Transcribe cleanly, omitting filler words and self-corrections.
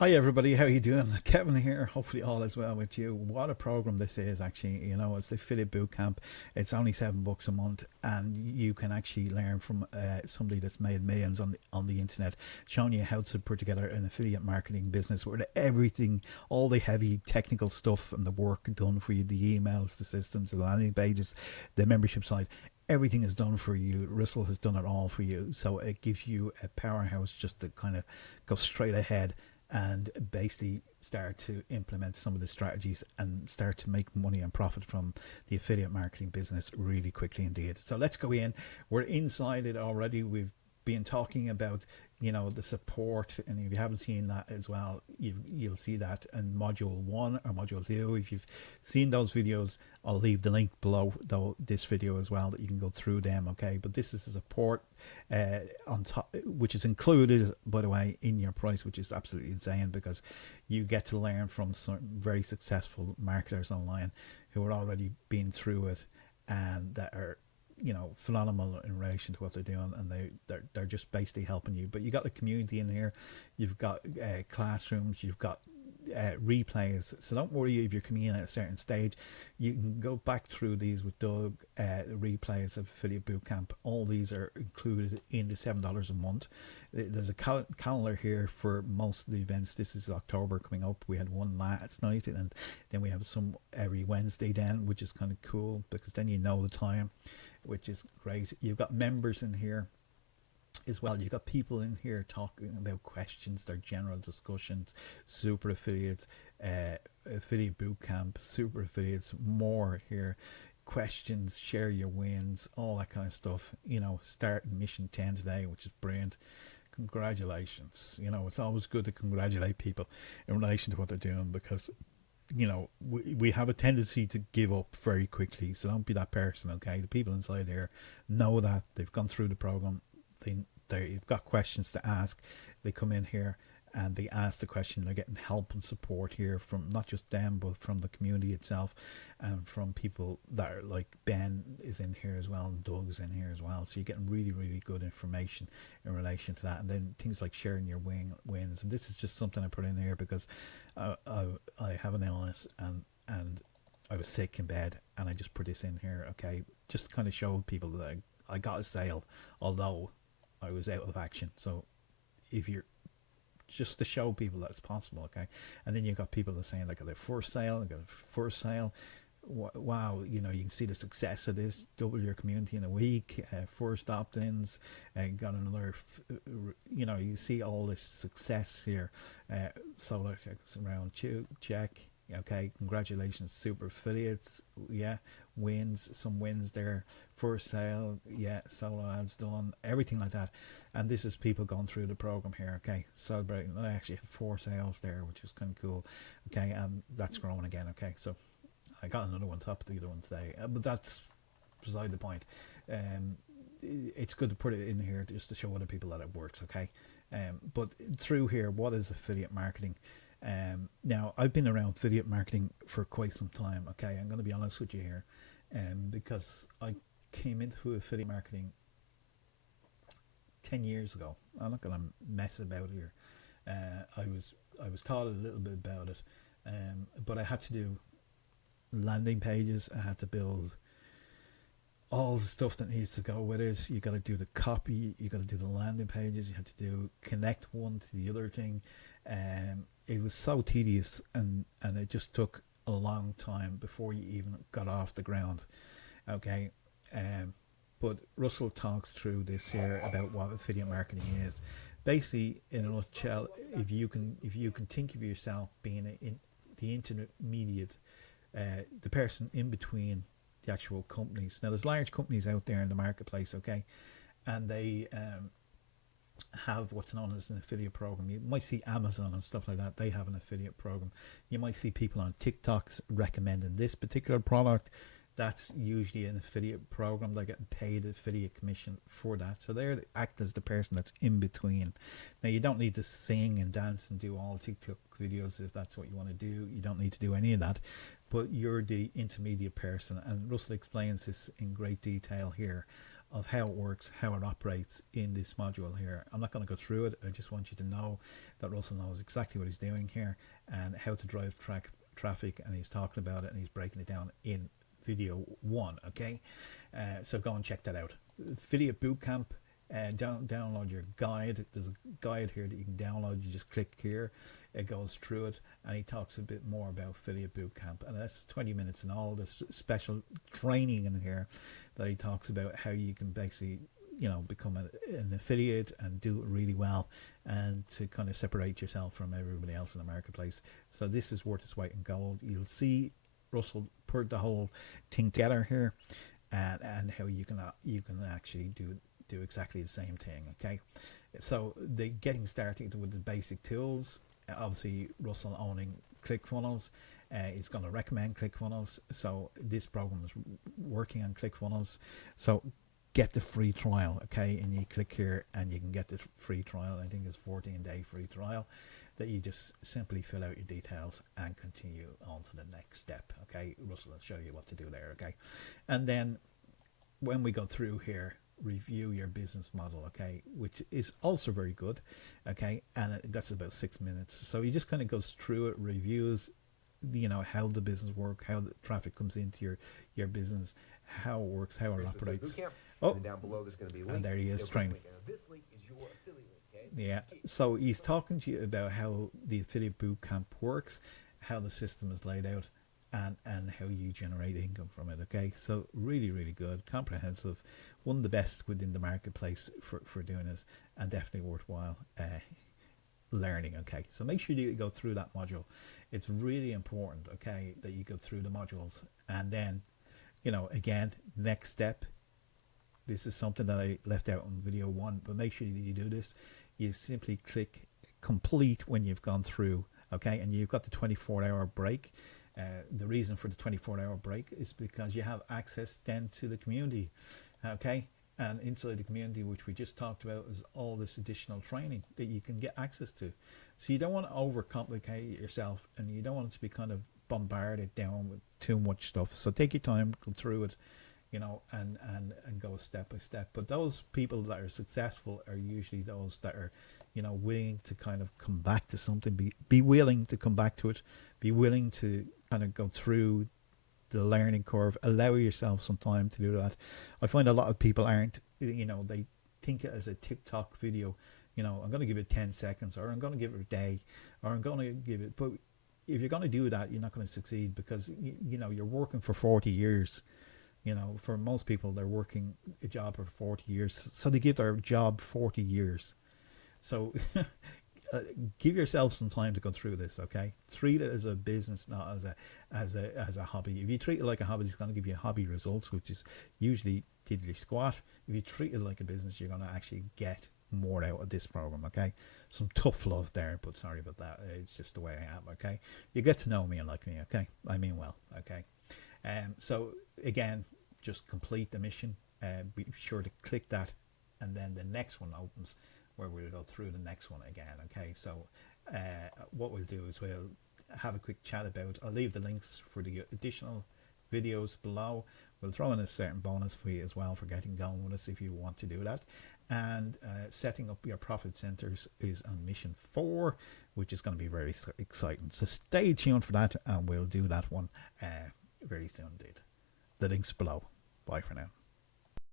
Hi everybody, how you doing? Kevin here. Hopefully all is well with you. What a program this is actually. It's the Affiliate Bootcamp. It's only $7 a month, and you can actually learn from somebody that's made millions on the internet, showing you how to put together an affiliate marketing business where everything, all the heavy technical stuff and the work done for you, the emails, the systems, the landing pages, the membership site. Everything is done for you. Russell has done it all for you. So it gives you a powerhouse just to kind of go straight ahead and basically start to implement some of the strategies and start to make money and profit from the affiliate marketing business really quickly indeed. So let's go in. We're inside it already. We've been talking about the support, and if you haven't seen that as well, you'll see that in module 1 or module 2. If you've seen those videos, I'll leave the link below though this video as well, that you can go through them. Okay, but this is the support on top, which is included, by the way, in your price, which is absolutely insane, because you get to learn from some very successful marketers online who are already been through it, and that are phenomenal in relation to what they're doing, and they're just basically helping you. But you got a community in here, you've got classrooms, you've got replays, so don't worry if you're coming in at a certain stage. You can go back through these with Doug. Replays of Affiliate Bootcamp, all these are included in the $7 a month. There's a calendar here for most of the events. This is October coming up. We had one last night, and then we have some every Wednesday then, which is kind of cool, because then you know the time, which is great. You've got members in here as well. You've got people in here talking about questions, their general discussions, super affiliates, affiliate bootcamp, super affiliates, more here, questions, share your wins, all that kind of stuff. Start mission 10 today, which is brilliant. Congratulations. It's always good to congratulate people in relation to what they're doing, because we have a tendency to give up very quickly. So don't be that person. Okay, the people inside here know that they've gone through the program. They've got questions to ask. They come in here and they ask the question. They're getting help and support here from not just them, but from the community itself, and from people that are like Ben is in here as well, and Doug's in here as well. So you're getting really, really good information in relation to that. And then things like sharing your wins. And this is just something I put in here because I have an illness, and I was sick in bed, and I just put this in here. Okay, just to kind of show people that I got a sale, although I was out of action. So if you're just to show people that it's possible, okay. And then you've got people that are saying, like, I got a first sale, I got a first sale. Wow, you can see the success of this. Double your community in a week. First opt-ins, got another. You see all this success here. Solar around check. Okay, congratulations, super affiliates. Yeah, some wins there. First sale, yeah, solo ads done, everything like that. And this is people going through the program here. Okay, celebrating. I actually had 4 sales there, which was kind of cool. Okay, and that's growing again. Okay, so I got another one, top of the other one today, but that's beside the point. Um, it's good to put it in here just to show other people that it works. Okay, but through here, what is affiliate marketing? Now, I've been around affiliate marketing for quite some time. Okay, I'm going to be honest with you here, because I came into affiliate marketing 10 years ago. I'm not going to mess about here. I was taught a little bit about it, but I had to do landing pages. I had to build all the stuff that needs to go with it. You got to do the copy, you got to do the landing pages, you had to do connect one to the other thing. It was so tedious, and it just took a long time before you even got off the ground. Okay, but Russell talks through this here about what affiliate marketing is. Basically, in a nutshell, if you can think of yourself being the intermediate, the person in between the actual companies. Now, there's large companies out there in the marketplace, okay, and they have what's known as an affiliate program. You might see Amazon and stuff like that. They have an affiliate program. You might see people on TikToks recommending this particular product. That's usually an affiliate program. They're getting paid affiliate commission for that. So they act as the person that's in between. Now, you don't need to sing and dance and do all TikTok videos if that's what you want to do. You don't need to do any of that. But you're the intermediate person. And Russell explains this in great detail here of how it works, how it operates in this module here. I'm not going to go through it. I just want you to know that Russell knows exactly what he's doing here and how to drive traffic, and he's talking about it and he's breaking it down in video 1. Okay, so go and check that out. Affiliate Bootcamp. Download your guide. There's a guide here that you can download. You just click here, it goes through it, and he talks a bit more about Affiliate Bootcamp, and that's 20 minutes and all this special training in here that he talks about how you can basically, you know, become an affiliate and do it really well, and to kind of separate yourself from everybody else in the marketplace. So this is worth its weight in gold. You'll see Russell put the whole thing together here, and how you can actually do exactly the same thing. Okay, so the getting started with the basic tools. Obviously, Russell owning ClickFunnels, is going to recommend ClickFunnels. So this program is working on ClickFunnels. So get the free trial, okay? And you click here and you can get the free trial. I think it's 14-day free trial that you just simply fill out your details and continue on to the next step, okay? Russell will show you what to do there, okay? And then when we go through here, review your business model, okay, which is also very good, okay, and that's about 6 minutes. So he just kind of goes through it, reviews, you know, how the business works, how the traffic comes into your business, how it works, how it operates. Oh, and down below there's going to be a link. And there he is training. This link is your affiliate link, okay? Yeah, so he's talking to you about how the affiliate bootcamp works, how the system is laid out, and how you generate income from it, okay? So really, really good, comprehensive, one of the best within the marketplace for doing it, and definitely worthwhile learning, okay? So make sure you go through that module. It's really important, okay, that you go through the modules, and then, you know, again, next step. This is something that I left out in video 1, but make sure that you do this. You simply click complete when you've gone through, okay, and you've got the 24-hour break. The reason for the 24-hour break is because you have access then to the community, okay, and inside the community, which we just talked about, is all this additional training that you can get access to. So you don't want to overcomplicate it yourself, and you don't want it to be kind of bombarded down with too much stuff. So take your time, go through it, you know, and go step by step. But those people that are successful are usually those that are, you know, willing to kind of come back to something, be willing to come back to it, be willing to kind of go through the learning curve, allow yourself some time to do that. I find a lot of people aren't, you know, they think it as a TikTok video, you know, I'm going to give it 10 seconds, or I'm going to give it a day, or I'm going to give it, but if you're going to do that, you're not going to succeed, because you know, you're working for 40 years. You know, for most people, they're working a job for 40 years, so they give their job 40 years. So give yourself some time to go through this, okay? Treat it as a business, not as a hobby. If you treat it like a hobby, it's going to give you hobby results, which is usually diddly squat. If you treat it like a business, you're going to actually get more out of this program, okay? Some tough love there, but sorry about that. It's just the way I am, okay? You get to know me and like me, okay? I mean well, okay? So again, just complete the mission. Be sure to click that, and then the next one opens, where we'll go through the next one again, okay? So what we'll do is we'll have a quick chat about, I'll leave the links for the additional videos below. We'll throw in a certain bonus for you as well for getting going with us if you want to do that. And setting up your profit centers is on mission 4, which is going to be very exciting. So stay tuned for that, and we'll do that one very soon indeed. The links below. Bye for now.